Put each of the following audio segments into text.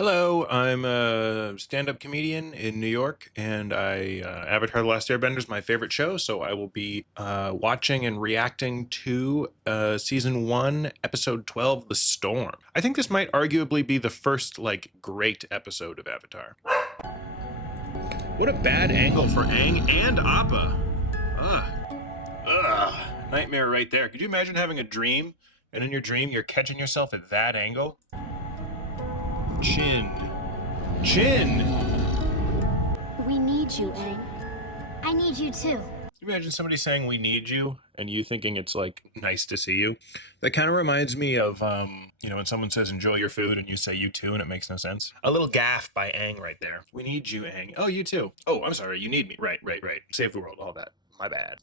Hello, I'm a stand-up comedian in New York, and Avatar: The Last Airbender is my favorite show, so I will be watching and reacting to season 1, episode 12, The Storm. I think this might arguably be the first, great episode of Avatar. What a bad angle for Aang and Appa. Ugh. Ugh. Nightmare right there. Could you imagine having a dream, and in your dream you're catching yourself at that angle? Chin. We need you, Aang. I need you too. Can you imagine somebody saying we need you and you thinking it's nice to see you? That kind of reminds me of when someone says enjoy your food and you say you too and it makes no sense. A little gaffe by Aang right there. We need you, Aang. Oh, you too. Oh, I'm sorry, you need me. Right. Save the world, all that. My bad.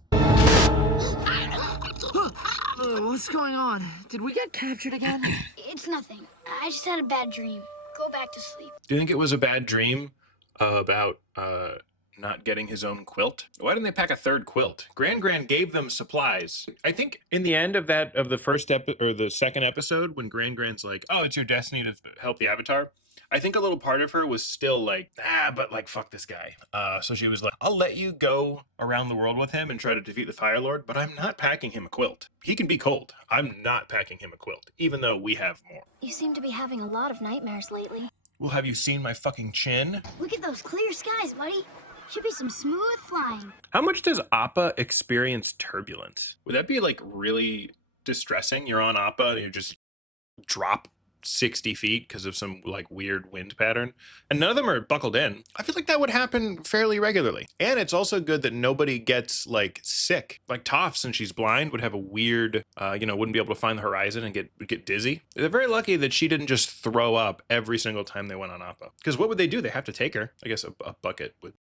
What's going on? Did we get captured again? It's nothing. I just had a bad dream. Go back to sleep. Do you think it was a bad dream about not getting his own quilt? Why didn't they pack a third quilt? Gran gave them supplies. I think in the end of the first or the second episode, when Gran's like, "Oh, it's your destiny to help the Avatar," I think a little part of her was still like, but fuck this guy. So she was like, I'll let you go around the world with him and try to defeat the Fire Lord, but I'm not packing him a quilt. He can be cold. I'm not packing him a quilt, even though we have more. You seem to be having a lot of nightmares lately. Well, have you seen my fucking chin? Look at those clear skies, buddy. Should be some smooth flying. How much does Appa experience turbulence? Would that be really distressing? You're on Appa and you just drop 60 feet because of some weird wind pattern, and none of them are buckled in. I feel like that would happen fairly regularly. And it's also good that nobody gets sick. Like Toph, since she's blind, would have a weird wouldn't be able to find the horizon and get dizzy. They're very lucky that she didn't just throw up every single time they went on Appa, because what would they do? They have to take her. I guess a bucket would,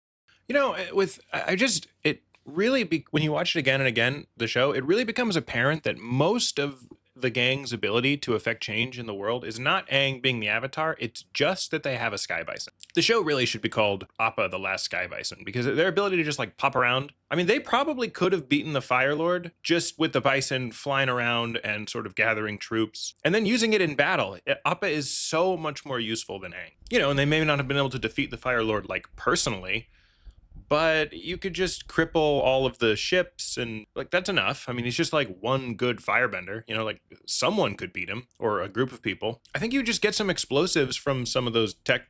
it really when you watch it again and again, the show, it really becomes apparent that most of the gang's ability to affect change in the world is not Aang being the Avatar, it's just that they have a Sky Bison. The show really should be called Appa the Last Sky Bison, because their ability to just pop around, I mean, they probably could have beaten the Fire Lord just with the Bison flying around and sort of gathering troops, and then using it in battle. Appa is so much more useful than Aang. And they may not have been able to defeat the Fire Lord personally, but you could just cripple all of the ships and that's enough. I mean, he's just one good firebender, someone could beat him, or a group of people. I think you just get some explosives from some of those tech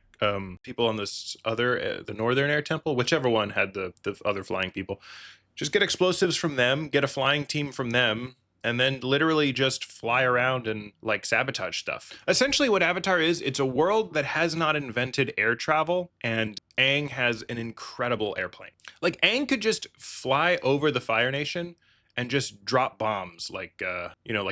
people on this other, the Northern Air Temple, whichever one had the other flying people. Just get explosives from them, get a flying team from them, and then literally just fly around and sabotage stuff. Essentially what Avatar is, it's a world that has not invented air travel, and Aang has an incredible airplane. Aang could just fly over the Fire Nation and just drop bombs like the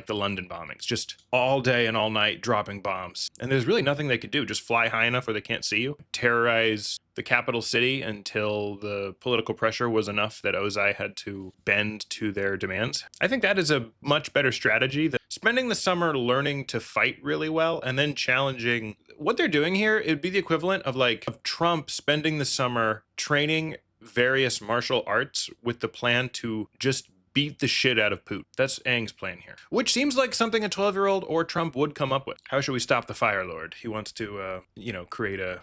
London bombings, just all day and all night dropping bombs. And there's really nothing they could do, just fly high enough where they can't see you, terrorize the capital city until the political pressure was enough that Ozai had to bend to their demands. I think that is a much better strategy than spending the summer learning to fight really well and then challenging. What they're doing here, it'd be the equivalent of Trump spending the summer training various martial arts with the plan to just beat the shit out of Putin. That's Aang's plan here, which seems like something a 12-year-old or Trump would come up with. How should we stop the Fire Lord? He wants to, create a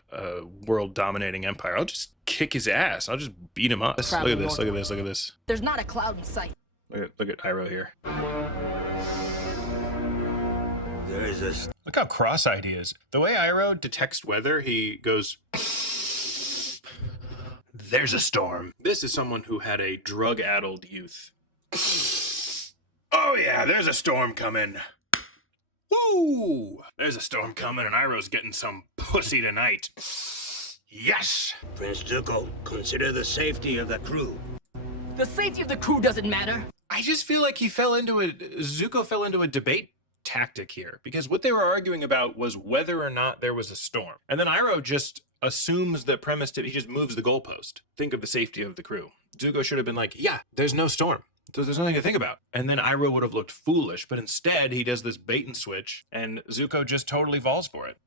world-dominating empire. I'll just kick his ass. I'll just beat him up. Look at this. There's not a cloud in sight. Look at Iroh here. Look how cross-eyed he is. The way Iroh detects weather, he goes, "There's a storm." This is someone who had a drug-addled youth. Oh yeah, there's a storm coming. Woo! There's a storm coming and Iroh's getting some pussy tonight. Yes! Prince Zuko, consider the safety of the crew. The safety of the crew doesn't matter. I just feel like Zuko fell into a debate tactic here, because what they were arguing about was whether or not there was a storm. And then Iroh just assumes the premise that he just moves the goalpost. Think of the safety of the crew. Zuko should have been like, yeah, there's no storm. So there's nothing to think about. And then Iroh would have looked foolish, but instead he does this bait and switch, and Zuko just totally falls for it.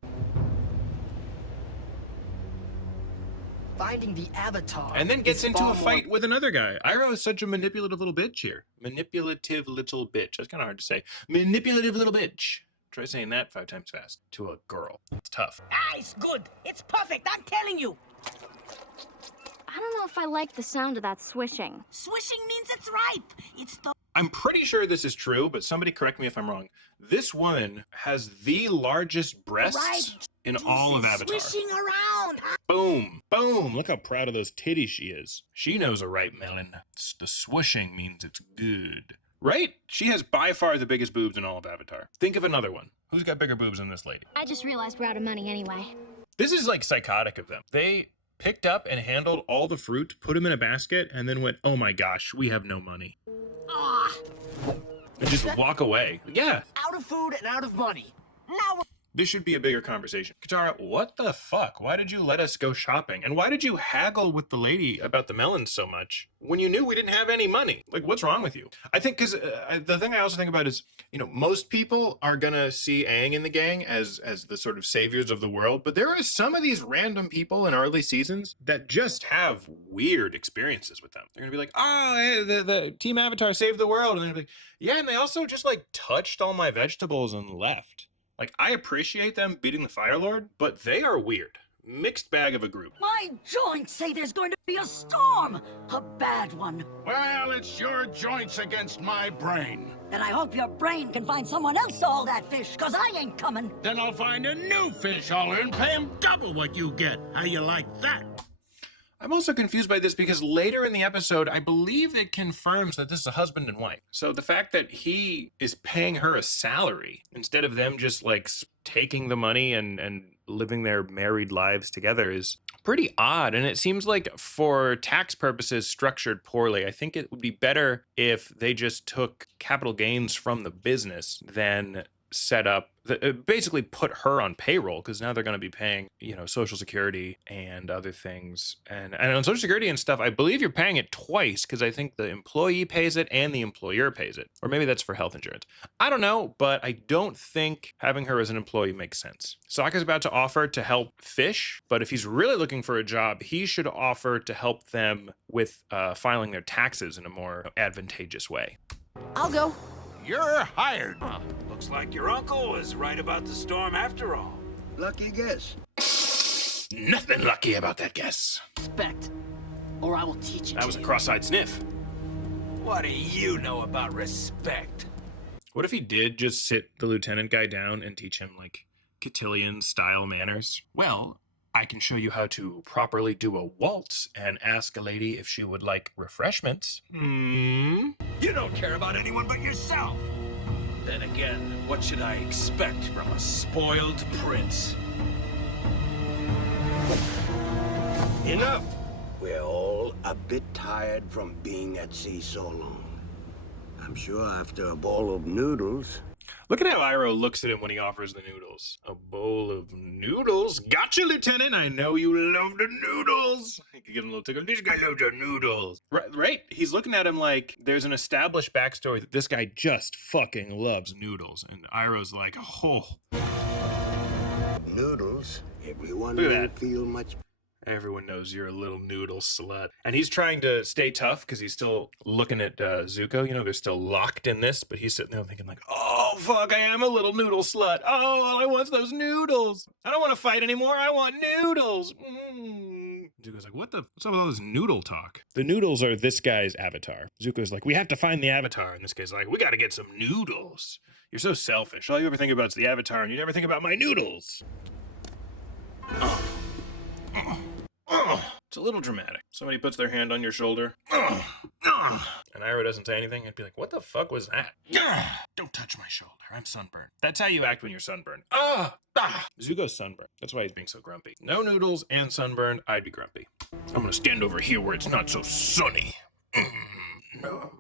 Finding the Avatar. And then gets into a fight with another guy. Iroh is such a manipulative little bitch here. Manipulative little bitch. That's kind of hard to say. Manipulative little bitch. Try saying that 5 times fast to a girl. It's tough. Ah, it's good. It's perfect, I'm telling you. I don't know if I like the sound of that swishing. Swishing means it's ripe. It's the I'm pretty sure this is true, but somebody correct me if I'm wrong. This woman has the largest breasts right in all of Avatar. swishing around. Boom. Boom. Look how proud of those titties she is. She knows a ripe melon. The swooshing means it's good. Right? She has by far the biggest boobs in all of Avatar. Think of another one. Who's got bigger boobs than this lady? I just realized we're out of money anyway. This is like psychotic of them. They picked up and handled all the fruit, put them in a basket, and then went, oh my gosh, we have no money. Ah, And just walk away. Yeah. Out of food and out of money. now This should be a bigger conversation. Katara, what the fuck? Why did you let us go shopping? And why did you haggle with the lady about the melons so much when you knew we didn't have any money? Like, what's wrong with you? I think, because the thing I also think about is, you know, most people are going to see Aang and the gang as the sort of saviors of the world. But there are some of these random people in early seasons that just have weird experiences with them. They're going to be like, oh, the Team Avatar saved the world. And they're like, yeah, and they also just like touched all my vegetables and left. Like, I appreciate them beating the Fire Lord, but they are weird. Mixed bag of a group. my joints say there's going to be a storm. A bad one. Well, it's your joints against my brain. Then I hope your brain can find someone else to haul that fish, cause I ain't coming. Then I'll find a new fish hauler and pay him double what you get. How you like that? I'm also confused by this because later in the episode, I believe it confirms that this is a husband and wife. So the fact that he is paying her a salary instead of them just like taking the money and living their married lives together is pretty odd. And it seems like for tax purposes structured poorly. I think it would be better if they just took capital gains from the business than set up basically put her on payroll, because now they're going to be paying, you know, Social Security and other things, and on Social Security and stuff I believe you're paying it twice, because I think the employee pays it and the employer pays it, or maybe that's for health insurance. I don't know, but I don't think having her as an employee makes sense. Sokka's about to offer to help Fish, but if he's really looking for a job, he should offer to help them with filing their taxes in a more advantageous way. I'll go. You're hired. Looks like your uncle was right about the storm after all. Lucky guess. Nothing lucky about that guess. Respect, or I will teach it That to was a you. cross-eyed sniff. What do you know about respect? What if he did just sit the lieutenant guy down and teach him, like, cotillion-style manners? Well, I can show you how to properly do a waltz and ask a lady if she would like refreshments. You don't care about anyone but yourself. Then again, what should I expect from a spoiled prince? Enough! We're all a bit tired from being at sea so long. I'm sure after a bowl of noodles. Look at how Iroh looks at him when he offers the noodles. A bowl of noodles? Gotcha, Lieutenant! I know you love the noodles! I can give him a little tickle. This guy loves the noodles. Right? He's looking at him like there's an established backstory that this guy just fucking loves noodles. And Iroh's like, oh. Noodles? Everyone Look at will that. feel much. Everyone knows you're a little noodle slut. And he's trying to stay tough because he's still looking at Zuko. You know, they're still locked in this, but he's sitting there thinking like, oh, fuck, I am a little noodle slut. Oh, all I want's those noodles. I don't want to fight anymore. I want noodles. Zuko's like, what's up with all this noodle talk? The noodles are this guy's avatar. Zuko's like, we have to find the avatar. And this guy's like, we got to get some noodles. You're so selfish. All you ever think about is the avatar, and you never think about my noodles. It's a little dramatic. Somebody puts their hand on your shoulder, and Iroh doesn't say anything. I'd be like, what the fuck was that? Don't touch my shoulder. I'm sunburned. That's how you act when you're sunburned. Zuko's sunburned. That's why he's being so grumpy. No noodles and sunburned, I'd be grumpy. I'm gonna stand over here where it's not so sunny. The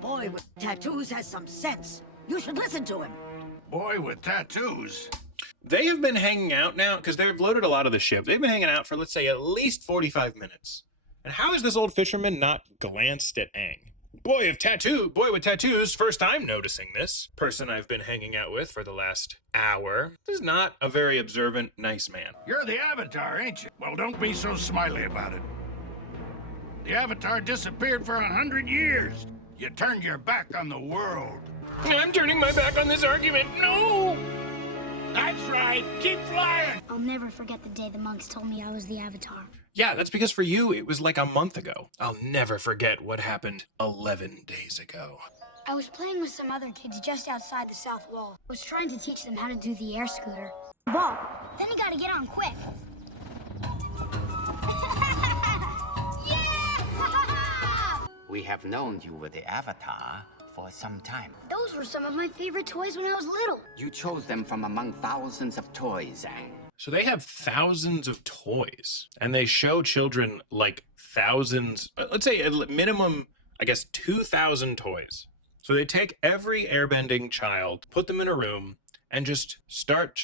boy with tattoos has some sense. You should listen to him. Boy with tattoos. They have been hanging out now, because they've loaded a lot of the ship. They've been hanging out for, let's say, at least 45 minutes. And how has this old fisherman not glanced at Aang? Boy with tattoos, first time noticing this. Person I've been hanging out with for the last hour. This is not a very observant, nice man. You're the Avatar, ain't you? Well, don't be so smiley about it. The Avatar disappeared for 100 years. You turned your back on the world. I'm turning my back on this argument. No! That's right. Keep flying. I'll never forget the day the monks told me I was the Avatar. Yeah, that's because for you, it was like a month ago. I'll never forget what happened 11 days ago. I was playing with some other kids just outside the south wall. I was trying to teach them how to do the air scooter. Ball. Then you gotta get on quick. Yeah! We have known you were the Avatar for some time. Those were some of my favorite toys when I was little. You chose them from among thousands of toys, Aang. So they have thousands of toys, and they show children like thousands, let's say a minimum, I guess, 2,000 toys. So they take every airbending child, put them in a room, and just start,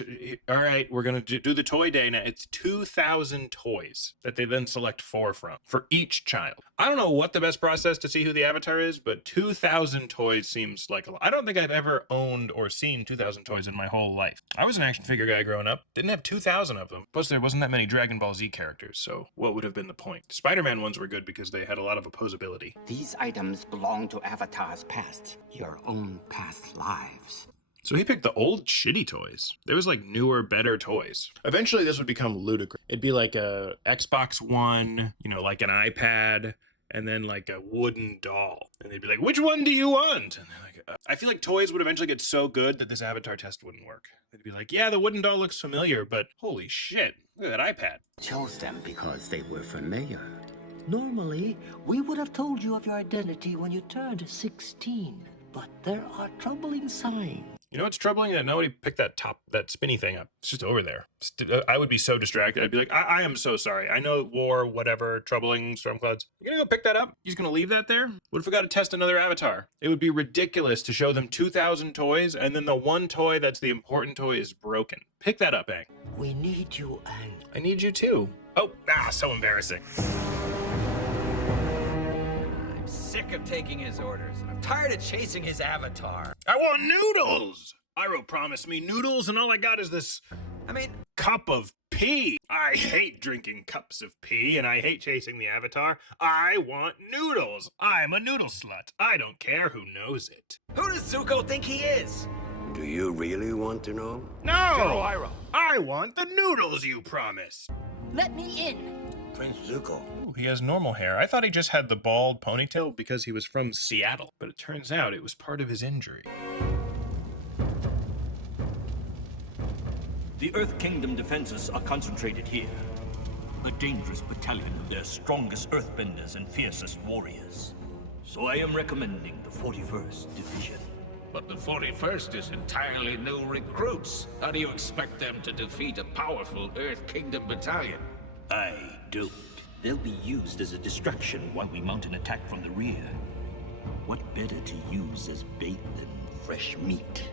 all right, we're going to do the toy day now. It's 2,000 toys that they then select 4 from for each child. I don't know what the best process to see who the Avatar is, but 2,000 toys seems like a lot. I don't think I've ever owned or seen 2,000 toys in my whole life. I was an action figure guy growing up. Didn't have 2,000 of them. Plus, there wasn't that many Dragon Ball Z characters, so what would have been the point? Spider-Man ones were good because they had a lot of opposability. These items belong to Avatar's past, your own past lives. So he picked the old shitty toys. There was like newer, better toys. Eventually this would become ludicrous. It'd be like a Xbox One, you know, like an iPad, and then like a wooden doll. And they'd be like, which one do you want? And they're like, I feel like toys would eventually get so good that this Avatar test wouldn't work. They'd be like, yeah, the wooden doll looks familiar, but holy shit, look at that iPad. Chose them because they were familiar. Normally, we would have told you of your identity when you turned 16. But there are troubling signs. You know what's troubling? That nobody picked that spinny thing up. It's just over there. I would be so distracted. I'd be like, I am so sorry. I know war, whatever, troubling, storm clouds. You gonna go pick that up? He's gonna leave that there? What if we got to test another Avatar? It would be ridiculous to show them 2,000 toys, and then the one toy that's the important toy is broken. Pick that up, Aang. We need you, Aang. I need you too. Oh, so embarrassing. I'm sick of taking his orders. I'm tired of chasing his avatar. I want noodles! Iroh promised me noodles, and all I got is this cup of pee. I hate drinking cups of pee, and I hate chasing the Avatar. I want noodles. I'm a noodle slut. I don't care who knows it. Who does Zuko think he is? Do you really want to know? No! Iroh. I want the noodles you promised. Let me in. Prince Zuko. Ooh, he has normal hair. I thought he just had the bald ponytail because he was from Seattle, but it turns out it was part of his injury. The Earth Kingdom defenses are concentrated here. A dangerous battalion of their strongest earthbenders and fiercest warriors. So I am recommending the 41st Division. But the 41st is entirely new recruits. How do you expect them to defeat a powerful Earth Kingdom battalion? I don't. They'll be used as a distraction while we mount an attack from the rear. What better to use as bait than fresh meat?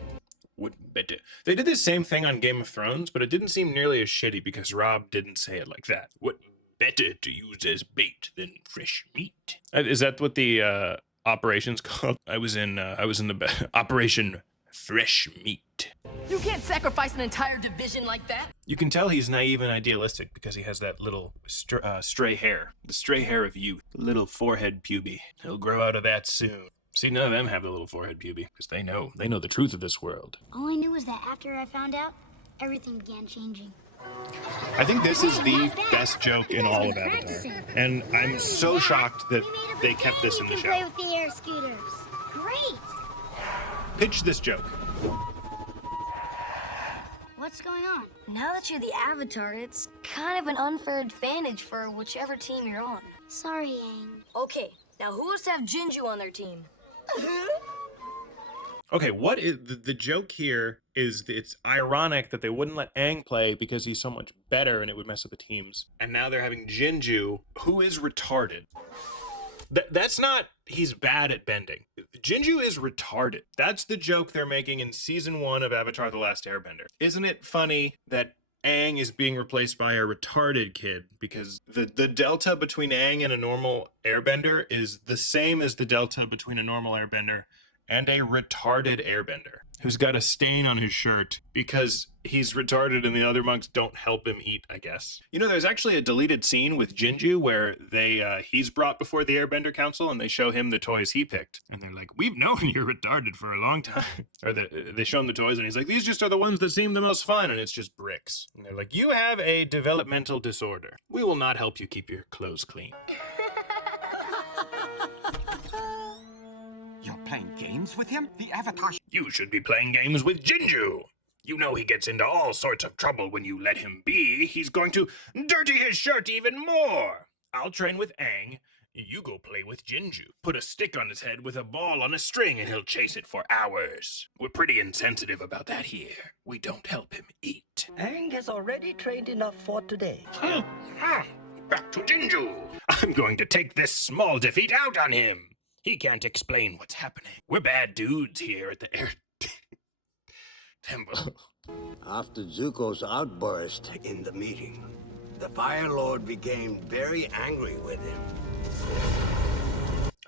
Wouldn't bet it. They did the same thing on Game of Thrones, but it didn't seem nearly as shitty because Rob didn't say it like that. What better to use as bait than fresh meat? Is that what the operation's called? I was in the Operation Fresh Meat. You can't sacrifice an entire division like that. You can tell he's naive and idealistic because he has that little stray hair, the stray hair of youth, the little forehead puby. He'll grow out of that soon. See, none of them have the little forehead puby because they know the truth of this world. All I knew was that after I found out, everything began changing. I think this is the best joke in all of Avatar, and I'm so shocked that they kept this in the show. Play with the air scooters. Great. Pitch this joke. What's going on? Now that you're the Avatar, it's kind of an unfair advantage for whichever team you're on. Sorry, Aang. Okay, now who wants to have Jinju on their team? Okay, what is the joke here is that it's ironic that they wouldn't let Aang play because he's so much better and it would mess up the teams. And now they're having Jinju, who is retarded. That's not he's bad at bending. Jinju is retarded. That's the joke they're making in season 1 of Avatar: The Last Airbender. Isn't it funny that Aang is being replaced by a retarded kid because the delta between Aang and a normal airbender is the same as the delta between a normal airbender and a retarded airbender. who's got a stain on his shirt because he's retarded and the other monks don't help him eat, I guess. You know, there's actually a deleted scene with Jinju where he's brought before the Airbender Council and they show him the toys he picked. And they're like, we've known you're retarded for a long time. Or they show him the toys and he's like, these just are the ones that seem the most fun. And it's just bricks. And they're like, you have a developmental disorder. We will not help you keep your clothes clean. You're playing games with him? The Avatar... You should be playing games with Jinju. You know he gets into all sorts of trouble when you let him be. He's going to dirty his shirt even more. I'll train with Aang. You go play with Jinju. Put a stick on his head with a ball on a string and he'll chase it for hours. We're pretty insensitive about that here. We don't help him eat. Aang has already trained enough for today. Back to Jinju. I'm going to take this small defeat out on him. He can't explain what's happening. We're bad dudes here at the Air Temple. After Zuko's outburst in the meeting, the Fire Lord became very angry with him.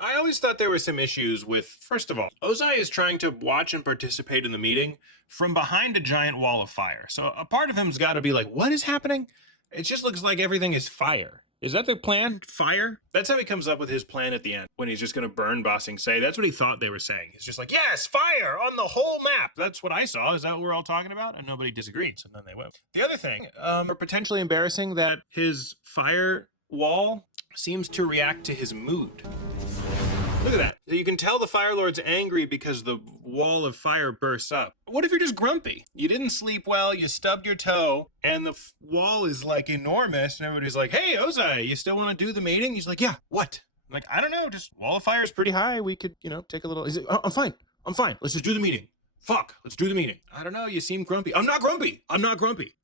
I always thought there were some issues with, first of all, Ozai is trying to watch and participate in the meeting from behind a giant wall of fire. So a part of him's got to be like, what is happening? It just looks like everything is fire. Is that the plan? Fire? That's how he comes up with his plan at the end, when he's just going to burn Ba Sing Se. That's what he thought they were saying. He's just like, yes, fire on the whole map. That's what I saw. Is that what we're all talking about? And nobody disagreed, so then they went. The other thing, potentially embarrassing that his fire wall seems to react to his mood. Look at that. So you can tell the Fire Lord's angry because the wall of fire bursts up. What if you're just grumpy? You didn't sleep well, you stubbed your toe, and the wall is like enormous, and everybody's like, hey, Ozai, you still want to do the meeting? He's like, yeah, what? I'm like, I don't know, just wall of fire is pretty high. We could, take a little... He's like, oh, I'm fine. Let's just do the meeting. Fuck, let's do the meeting. I don't know, you seem grumpy. I'm not grumpy.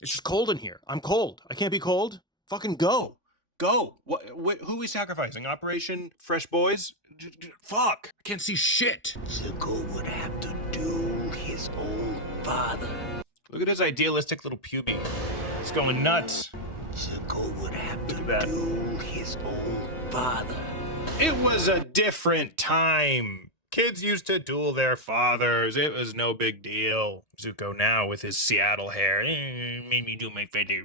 It's just cold in here. I'm cold. I can't be cold. Fucking go. Go. What, who are we sacrificing? Operation Fresh Boys? Fuck. I can't see shit. Zuko would have to duel his own father. Look at his idealistic little puby. It's going nuts. Zuko would have to duel his own father. It was a different time. Kids used to duel their fathers. It was no big deal. Zuko now with his Seattle hair. Made me do my feather.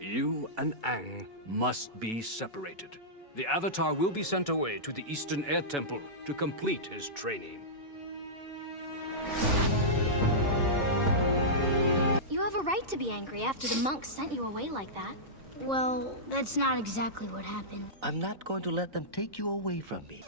You and Aang must be separated. The Avatar will be sent away to the Eastern Air Temple to complete his training. You have a right to be angry after the monks sent you away like that. Well, that's not exactly what happened. I'm not going to let them take you away from me.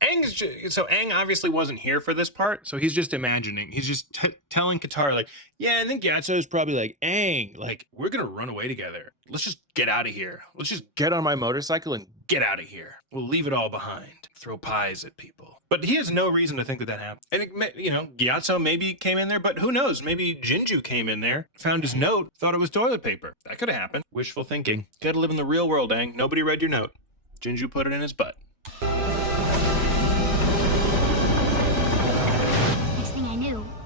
Aang obviously wasn't here for this part, so he's just imagining. He's just telling Katara, like, yeah, and then Gyatso is probably like, Aang, like, we're gonna run away together. Let's just get out of here. Let's just get on my motorcycle and get out of here. We'll leave it all behind. Throw pies at people. But he has no reason to think that happened. And, Gyatso maybe came in there, but who knows? Maybe Jinju came in there, found his note, thought it was toilet paper. That could have happened. Wishful thinking. Gotta live in the real world, Aang. Nobody read your note. Jinju put it in his butt.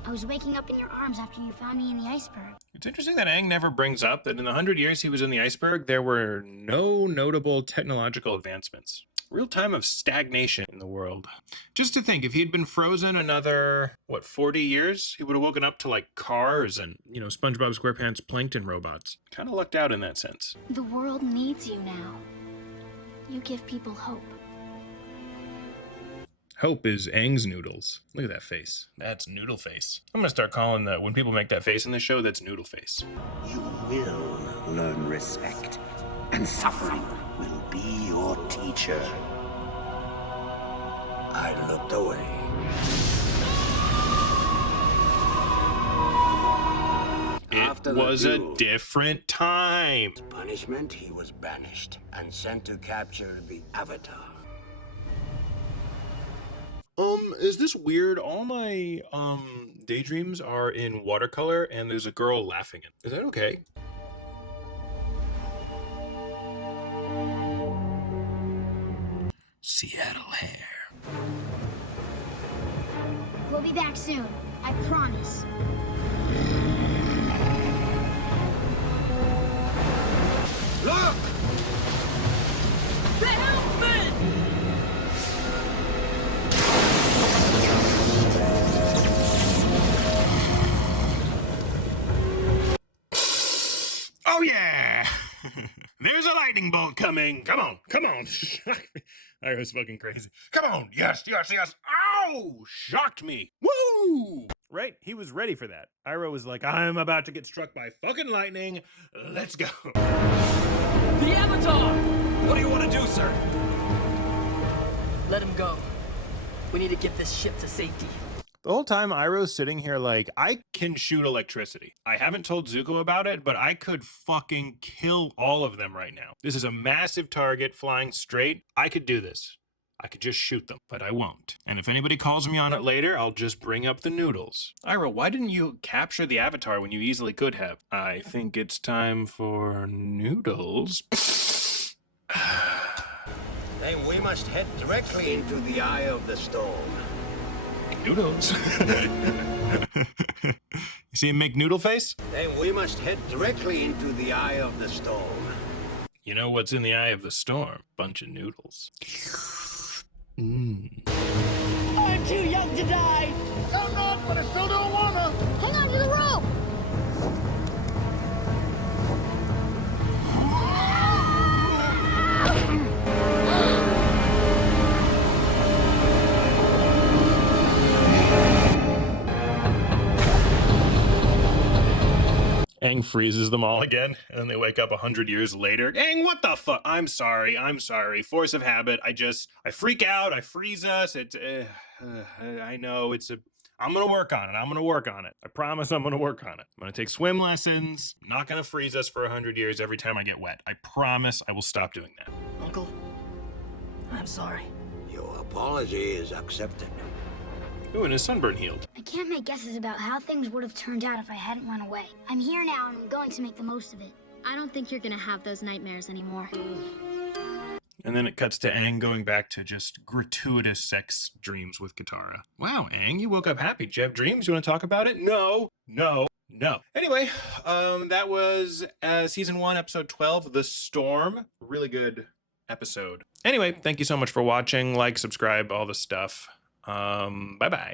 I was waking up in your arms after you found me in the iceberg. It's interesting that Aang never brings up that in the 100 years he was in the iceberg, there were no notable technological advancements. Real time of stagnation in the world. Just to think, if he'd been frozen another, 40 years, he would have woken up to, like, cars and, SpongeBob SquarePants plankton robots. Kind of lucked out in that sense. The world needs you now. You give people hope. Hope is Aang's noodles. Look at that face. That's noodle face. I'm gonna start calling that, when people make that face in the show, that's noodle face. You will learn respect, and suffering will be your teacher. I looked away. It was a different time. As punishment, he was banished and sent to capture the Avatar. Is this weird? All my, daydreams are in watercolor and there's a girl laughing at. Is that okay? Seattle hair. We'll be back soon. I promise. Look! Oh yeah! There's a lightning bolt coming. Come on, come on. I was fucking crazy. Come on, yes, yes, yes. Ow! Shocked me. Woo! Right? He was ready for that. Iroh was like, I'm about to get struck by fucking lightning. Let's go. The Avatar! What do you want to do, sir? Let him go. We need to get this ship to safety. The whole time Iroh's sitting here like, I can shoot electricity. I haven't told Zuko about it, but I could fucking kill all of them right now. This is a massive target flying straight. I could do this. I could just shoot them, but I won't. And if anybody calls me on it later, I'll just bring up the noodles. Iroh, why didn't you capture the Avatar when you easily could have? I think it's time for noodles. Then we must head directly into the eye of the storm. Noodles. You see him make noodle face? Then we must head directly into the eye of the storm. You know what's in the eye of the storm? Bunch of noodles. I'm too young to die. I'm not, but I still don't wanna. Hang on to the rope! Aang freezes them all again, and then they wake up 100 years later. Aang, what the fuck? I'm sorry. Force of habit. I freak out. I freeze us. I know I'm gonna work on it. I promise I'm gonna work on it. I'm gonna take swim lessons. I'm not gonna freeze us for 100 years every time I get wet. I promise I will stop doing that. Uncle, I'm sorry. Your apology is accepted. Ooh, and his sunburn healed. I can't make guesses about how things would have turned out if I hadn't run away. I'm here now and I'm going to make the most of it. I don't think you're gonna have those nightmares anymore. And then it cuts to Aang going back to just gratuitous sex dreams with Katara. Wow, Aang, you woke up happy. Do you have dreams? You want to talk about it? No. Anyway, that was season 1, episode 12, The Storm. Really good episode. Anyway, thank you so much for watching. Like, subscribe, all the stuff. Bye-bye.